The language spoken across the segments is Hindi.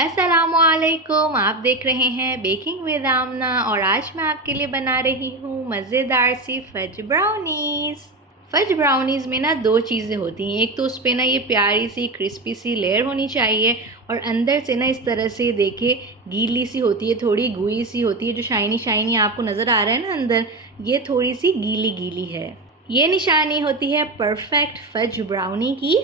अस्सलामुअलैकुम। आप देख रहे हैं बेकिंग विद आमना और आज मैं आपके लिए बना रही हूँ मज़ेदार सी फज ब्राउनीज़। फज ब्राउनीज़ में ना दो चीज़ें होती हैं। एक तो उस पर ना ये प्यारी सी क्रिस्पी सी लेयर होनी चाहिए और अंदर से ना इस तरह से देखिए गीली सी होती है, थोड़ी गुई सी होती है। जो शाइनी शाइनी आपको नज़र आ रहा है ना अंदर, ये थोड़ी सी गीली गीली है। ये निशानी होती है परफेक्ट फज ब्राउनी की।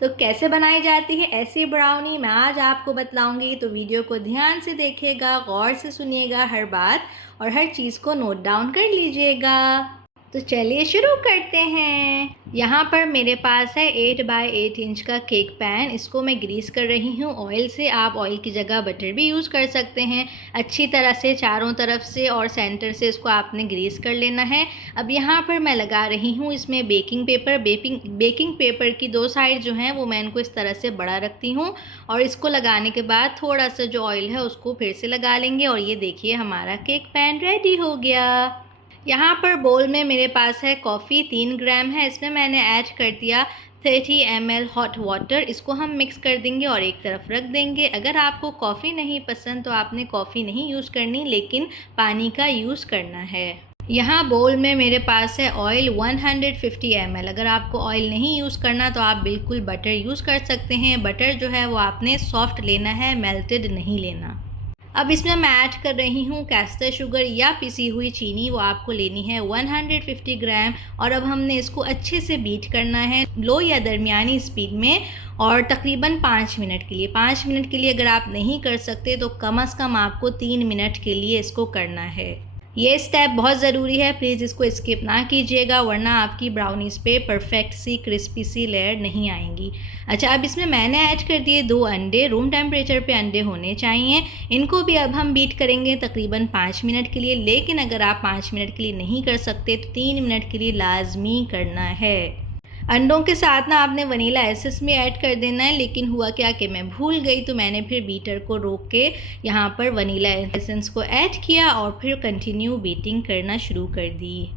तो कैसे बनाई जाती है ऐसी ब्राउनी मैं आज आपको बतलाऊंगी। तो वीडियो को ध्यान से देखिएगा, गौर से सुनिएगा हर बात और हर चीज़ को नोट डाउन कर लीजिएगा। तो चलिए शुरू करते हैं। यहाँ पर मेरे पास है 8 बाय 8 इंच का केक पैन। इसको मैं ग्रीस कर रही हूँ ऑयल से। आप ऑयल की जगह बटर भी यूज़ कर सकते हैं। अच्छी तरह से चारों तरफ से और सेंटर से इसको आपने ग्रीस कर लेना है। अब यहाँ पर मैं लगा रही हूँ इसमें बेकिंग पेपर। बेकिंग पेपर की दो साइड जो हैं वो मैं इनको इस तरह से बड़ा रखती हूँ और इसको लगाने के बाद थोड़ा सा जो ऑयल है उसको फिर से लगा लेंगे और ये देखिए हमारा केक पैन रेडी हो गया। यहाँ पर बोल में मेरे पास है कॉफ़ी 3 ग्राम है। इसमें मैंने ऐड कर दिया 30 ml हॉट वाटर। इसको हम मिक्स कर देंगे और एक तरफ रख देंगे। अगर आपको कॉफ़ी नहीं पसंद तो आपने कॉफ़ी नहीं यूज़ करनी, लेकिन पानी का यूज़ करना है। यहाँ बोल में मेरे पास है ऑयल 150 ml। अगर आपको ऑयल नहीं यूज़ करना तो आप बिल्कुल बटर यूज़ कर सकते हैं। बटर जो है वो आपने सॉफ्ट लेना है, मेल्टेड नहीं लेना। अब इसमें मैं ऐड कर रही हूँ कैस्टर शुगर या पिसी हुई चीनी। वो आपको लेनी है 150 ग्राम और अब हमने इसको अच्छे से बीट करना है लो या दरमियानी स्पीड में और तकरीबन 5 मिनट के लिए। 5 मिनट के लिए अगर आप नहीं कर सकते तो कम से कम आपको 3 मिनट के लिए इसको करना है। ये स्टेप बहुत ज़रूरी है, प्लीज़ इसको स्किप ना कीजिएगा वरना आपकी ब्राउनीज़ पे परफेक्ट सी क्रिस्पी सी लेयर नहीं आएंगी। अच्छा, अब इसमें मैंने ऐड कर दिए 2 अंडे। रूम टेम्परेचर पे अंडे होने चाहिए। इनको भी अब हम बीट करेंगे तकरीबन 5 मिनट के लिए, लेकिन अगर आप 5 मिनट के लिए नहीं कर सकते तो 3 मिनट के लिए लाजमी करना है। अंडों के साथ ना आपने वनीला एसेंस में ऐड कर देना है, लेकिन हुआ क्या कि मैं भूल गई तो मैंने फिर बीटर को रोक के यहाँ पर वनीला एसेंस को ऐड किया और फिर कंटिन्यू बीटिंग करना शुरू कर दी।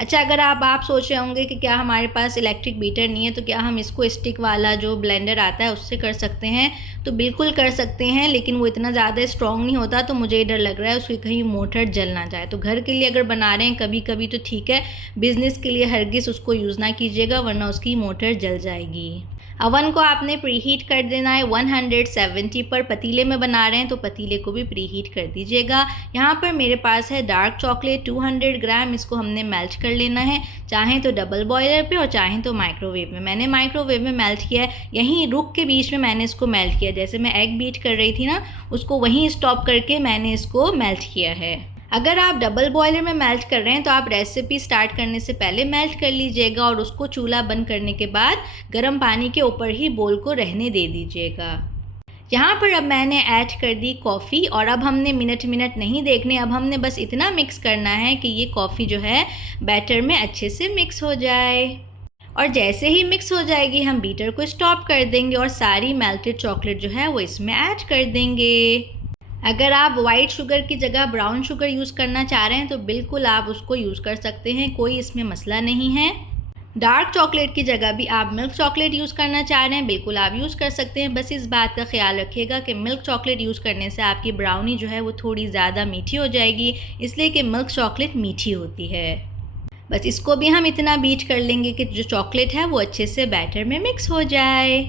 अच्छा, अगर आप सोच रहे होंगे कि क्या हमारे पास इलेक्ट्रिक बीटर नहीं है तो क्या हम इसको स्टिक वाला जो ब्लेंडर आता है उससे कर सकते हैं? तो बिल्कुल कर सकते हैं, लेकिन वो इतना ज़्यादा स्ट्रॉन्ग नहीं होता तो मुझे डर लग रहा है उसकी कहीं मोटर जल ना जाए। तो घर के लिए अगर बना रहे हैं कभी कभी तो ठीक है, बिज़नेस के लिए हरगिज़ उसको यूज़ ना कीजिएगा वरना उसकी मोटर जल जाएगी। अवन को आपने प्रीहीट कर देना है 170 पर। पतीले में बना रहे हैं तो पतीले को भी प्रीहीट कर दीजिएगा। यहाँ पर मेरे पास है डार्क चॉकलेट 200 ग्राम। इसको हमने मेल्ट कर लेना है, चाहें तो डबल बॉयलर पे और चाहें तो माइक्रोवेव में। मैंने माइक्रोवेव में मेल्ट किया है, यहीं रुक के बीच में मैंने इसको मेल्ट किया। जैसे मैं एग बीट कर रही थी ना, उसको वहीं स्टॉप करके मैंने इसको मेल्ट किया है। अगर आप डबल बॉयलर में मेल्ट कर रहे हैं तो आप रेसिपी स्टार्ट करने से पहले मेल्ट कर लीजिएगा और उसको चूल्हा बंद करने के बाद गर्म पानी के ऊपर ही बोल को रहने दे दीजिएगा। यहाँ पर अब मैंने ऐड कर दी कॉफ़ी और अब हमने मिनट नहीं देखने, अब हमने बस इतना मिक्स करना है कि ये कॉफ़ी जो है बैटर में अच्छे से मिक्स हो जाए। और जैसे ही मिक्स हो जाएगी हम बीटर को स्टॉप कर देंगे और सारी मेल्टेड चॉकलेट जो है वो इसमें ऐड कर देंगे। अगर आप वाइट शुगर की जगह ब्राउन शुगर यूज़ करना चाह रहे हैं तो बिल्कुल आप उसको यूज़ कर सकते हैं, कोई इसमें मसला नहीं है। डार्क चॉकलेट की जगह भी आप मिल्क चॉकलेट यूज़ करना चाह रहे हैं, बिल्कुल आप यूज़ कर सकते हैं। बस इस बात का ख्याल रखिएगा कि मिल्क चॉकलेट यूज़ करने से आपकी ब्राउनी जो है वो थोड़ी ज़्यादा मीठी हो जाएगी, इसलिए कि मिल्क चॉकलेट मीठी होती है। बस इसको भी हम इतना बीट कर लेंगे कि जो चॉकलेट है वो अच्छे से बैटर में मिक्स हो जाए।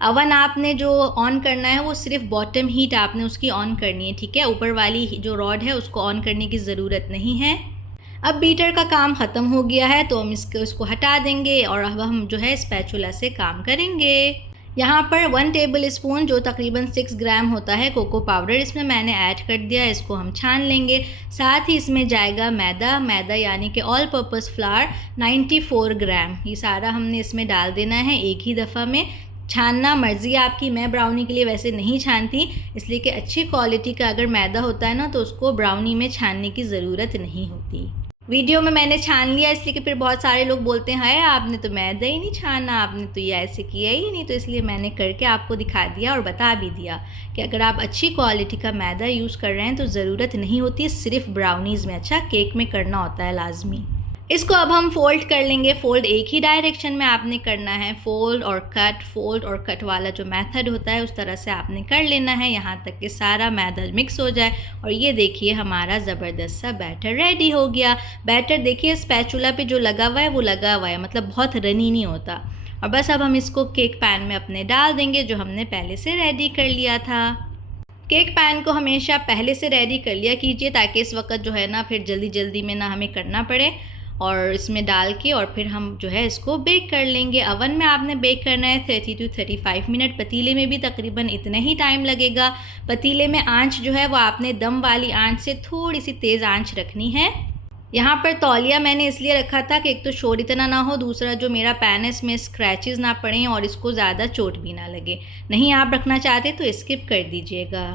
अवन आपने जो ऑन करना है वो सिर्फ बॉटम हीट आपने उसकी ऑन करनी है, ठीक है? ऊपर वाली जो रॉड है उसको ऑन करने की ज़रूरत नहीं है। अब बीटर का काम ख़त्म हो गया है तो हम इसको हटा देंगे और अब हम जो है स्पैचुला से काम करेंगे। यहाँ पर 1 टेबल स्पून जो तकरीबन 6 ग्राम होता है कोको पाउडर इसमें मैंने ऐड कर दिया। इसको हम छान लेंगे। साथ ही इसमें जाएगा मैदा यानी कि ऑल पर्पस फ्लावर 94 ग्राम। ये सारा हमने इसमें डाल देना है एक ही दफ़ा में। छानना मर्ज़ी आपकी, मैं ब्राउनी के लिए वैसे नहीं छानती, इसलिए कि अच्छी क्वालिटी का अगर मैदा होता है ना तो उसको ब्राउनी में छानने की ज़रूरत नहीं होती। वीडियो में मैंने छान लिया इसलिए कि फिर बहुत सारे लोग बोलते हैं हाय आपने तो मैदा ही नहीं छाना, आपने तो ये ऐसे किया ही नहीं। तो इसलिए मैंने करके आपको दिखा दिया और बता भी दिया कि अगर आप अच्छी क्वालिटी का मैदा यूज़ कर रहे हैं तो ज़रूरत नहीं होती सिर्फ ब्राउनीज़ में, अच्छा केक में करना होता है लाजमी। इसको अब हम फ़ोल्ड कर लेंगे। फ़ोल्ड एक ही डायरेक्शन में आपने करना है, फ़ोल्ड और कट वाला जो मेथड होता है उस तरह से आपने कर लेना है यहाँ तक कि सारा मैदा मिक्स हो जाए। और ये देखिए हमारा ज़बरदस्त सा बैटर रेडी हो गया। बैटर देखिए स्पैचुला पे जो लगा हुआ है वो लगा हुआ है, मतलब बहुत रनी नहीं होता। और बस अब हम इसको केक पैन में अपने डाल देंगे जो हमने पहले से रेडी कर लिया था। केक पैन को हमेशा पहले से रेडी कर लिया कीजिए ताकि इस वक्त जो है ना फिर जल्दी जल्दी में ना हमें करना पड़े। और इसमें डाल के और फिर हम जो है इसको बेक कर लेंगे। अवन में आपने बेक करना है 30 to 35 मिनट। पतीले में भी तकरीबन इतना ही टाइम लगेगा। पतीले में आंच जो है वो आपने दम वाली आंच से थोड़ी सी तेज़ आंच रखनी है। यहाँ पर तौलिया मैंने इसलिए रखा था कि एक तो शोर इतना ना हो, दूसरा जो मेरा पैन है इसमें स्क्रैचेस ना पड़ें और इसको ज़्यादा चोट भी ना लगे। नहीं आप रखना चाहते तो स्किप कर दीजिएगा।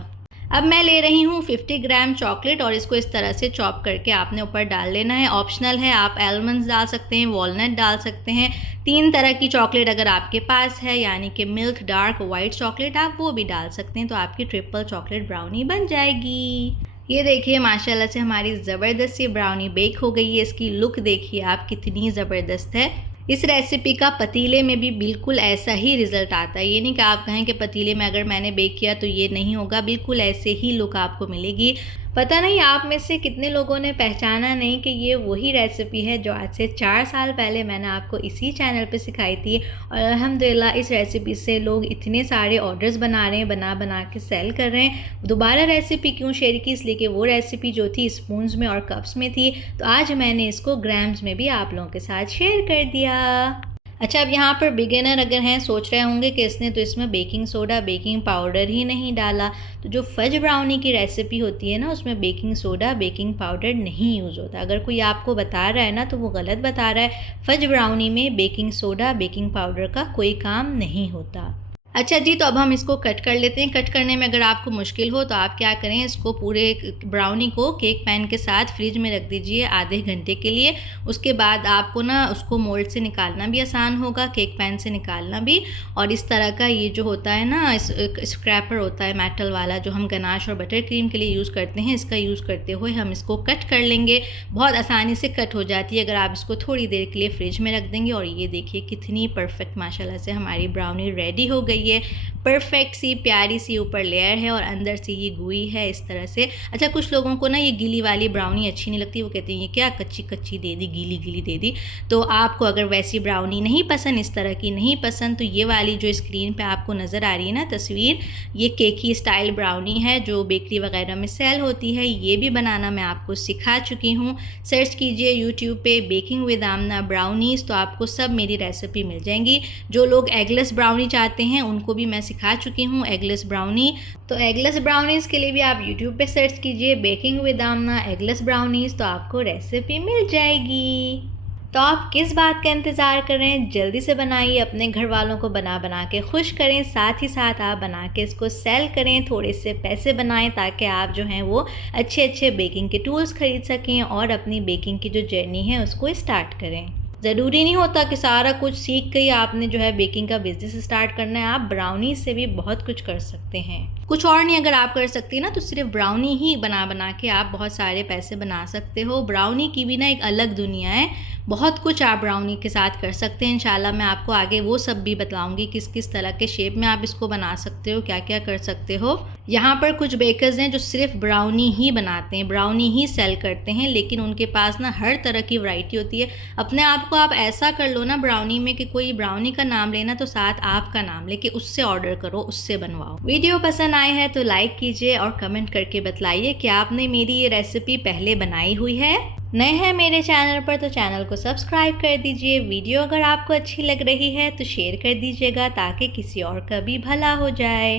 अब मैं ले रही हूँ 50 ग्राम चॉकलेट और इसको इस तरह से चॉप करके आपने ऊपर डाल लेना है। ऑप्शनल है, आप आलमंड्स डाल सकते हैं, वॉलनट डाल सकते हैं। 3 तरह की चॉकलेट अगर आपके पास है, यानी कि मिल्क, डार्क, वाइट चॉकलेट, आप वो भी डाल सकते हैं तो आपकी ट्रिपल चॉकलेट ब्राउनी बन जाएगी। ये देखिए माशाल्लाह से हमारी ज़बरदस्त सी ब्राउनी बेक हो गई है। इसकी लुक देखिए आप कितनी ज़बरदस्त है। इस रेसिपी का पतीले में भी बिल्कुल ऐसा ही रिज़ल्ट आता है। ये नहीं कि आप कहें कि पतीले में अगर मैंने बेक किया तो ये नहीं होगा, बिल्कुल ऐसे ही लुक आपको मिलेगी। पता नहीं आप में से कितने लोगों ने पहचाना नहीं कि ये वही रेसिपी है जो आज से 4 साल पहले मैंने आपको इसी चैनल पे सिखाई थी। और अल्हम्दुलिल्लाह इस रेसिपी से लोग इतने सारे ऑर्डर्स बना रहे हैं, बना के सेल कर रहे हैं। दोबारा रेसिपी क्यों शेयर की, इसलिए कि वो रेसिपी जो थी स्पून्स में और कप्स में थी, तो आज मैंने इसको ग्राम्स में भी आप लोगों के साथ शेयर कर दिया। अच्छा, अब यहाँ पर बिगिनर अगर हैं सोच रहे होंगे कि इसने तो इसमें बेकिंग सोडा, बेकिंग पाउडर ही नहीं डाला। तो जो फज ब्राउनी की रेसिपी होती है ना उसमें बेकिंग सोडा, बेकिंग पाउडर नहीं यूज़ होता। अगर कोई आपको बता रहा है ना तो वो गलत बता रहा है। फज ब्राउनी में बेकिंग सोडा, बेकिंग पाउडर का कोई काम नहीं होता। अच्छा जी, तो अब हम इसको कट कर लेते हैं। कट करने में अगर आपको मुश्किल हो तो आप क्या करें, इसको पूरे ब्राउनी को केक पैन के साथ फ्रिज में रख दीजिए आधे घंटे के लिए। उसके बाद आपको ना उसको मोल्ड से निकालना भी आसान होगा, केक पैन से निकालना भी। और इस तरह का ये जो होता है ना स्क्रैपर होता है मेटल वाला, जो हम गनाश और बटर क्रीम के लिए यूज़ करते हैं, इसका यूज़ करते हुए हम इसको कट कर लेंगे। बहुत आसानी से कट हो जाती है अगर आप इसको थोड़ी देर के लिए फ्रिज में रख देंगे। और ये देखिए कितनी परफेक्ट माशाल्लाह से हमारी ब्राउनी रेडी हो गई। ये परफेक्ट सी प्यारी सी ऊपर लेयर है और अंदर से ये गुई है इस तरह से। अच्छा, कुछ लोगों को ना ये गीली वाली ब्राउनी अच्छी नहीं लगती, वो कहते हैं ये क्या कच्ची कच्ची दे दी, गीली गीली दे दी। तो आपको अगर वैसी ब्राउनी नहीं पसंद, इस तरह की नहीं पसंद, तो ये वाली जो स्क्रीन पे आपको नज़र आ रही है ना तस्वीर, ये केकी स्टाइल ब्राउनी है जो बेकरी वगैरह में सेल होती है। ये भी बनाना मैं आपको सिखा चुकी हूँ। सर्च कीजिए यूट्यूब पे बेकिंग विद आमना ब्राउनीज़, तो आपको सब मेरी रेसिपी मिल जाएंगी। जो लोग एगलेस ब्राउनी चाहते हैं उनको भी मैं सिखा चुकी हूँ एगलेस ब्राउनी। तो एगलेस ब्राउनीज़ के लिए भी आप यूट्यूब पे सर्च कीजिए baking with Aamna eggless brownies, तो आपको रेसिपी मिल जाएगी। तो आप किस बात का इंतज़ार कर रहे हैं, जल्दी से बनाइए, अपने घर वालों को बना के खुश करें। साथ ही साथ आप बना के इसको सेल करें, थोड़े से पैसे बनाएं ताकि आप जो हैं वो अच्छे अच्छे बेकिंग के टूल्स खरीद सकें और अपनी बेकिंग की जो जर्नी है उसको स्टार्ट करें। ज़रूरी नहीं होता कि सारा कुछ सीख के ही आपने जो है बेकिंग का बिज़नेस स्टार्ट करना है। आप ब्राउनी से भी बहुत कुछ कर सकते हैं। कुछ और नहीं अगर आप कर सकती ना तो सिर्फ ब्राउनी ही बना के आप बहुत सारे पैसे बना सकते हो। ब्राउनी की भी ना एक अलग दुनिया है, बहुत कुछ आप ब्राउनी के साथ कर सकते हैं। इंशाल्लाह मैं आपको आगे वो सब भी बताऊंगी किस किस तरह के शेप में आप इसको बना सकते हो, क्या क्या कर सकते हो। यहाँ पर कुछ बेकर्स हैं जो सिर्फ ब्राउनी ही बनाते हैं, ब्राउनी ही सेल करते हैं, लेकिन उनके पास ना हर तरह की वैरायटी होती है। अपने आप को आप ऐसा कर लो ना ब्राउनी में कि कोई ब्राउनी का नाम लेना तो साथ आपका नाम लेके उससे ऑर्डर करो, उससे बनवाओ। वीडियो पसंद आए है तो लाइक कीजिए और कमेंट करके बताइए कि आपने मेरी ये रेसिपी पहले बनाई हुई है। नए हैं मेरे चैनल पर तो चैनल को सब्सक्राइब कर दीजिए। वीडियो अगर आपको अच्छी लग रही है तो शेयर कर दीजिएगा ताकि किसी और का भी भला हो जाए।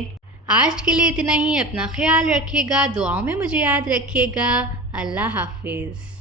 आज के लिए इतना ही। अपना ख्याल रखिएगा, दुआओं में मुझे याद रखिएगा। अल्लाह हाफिज़।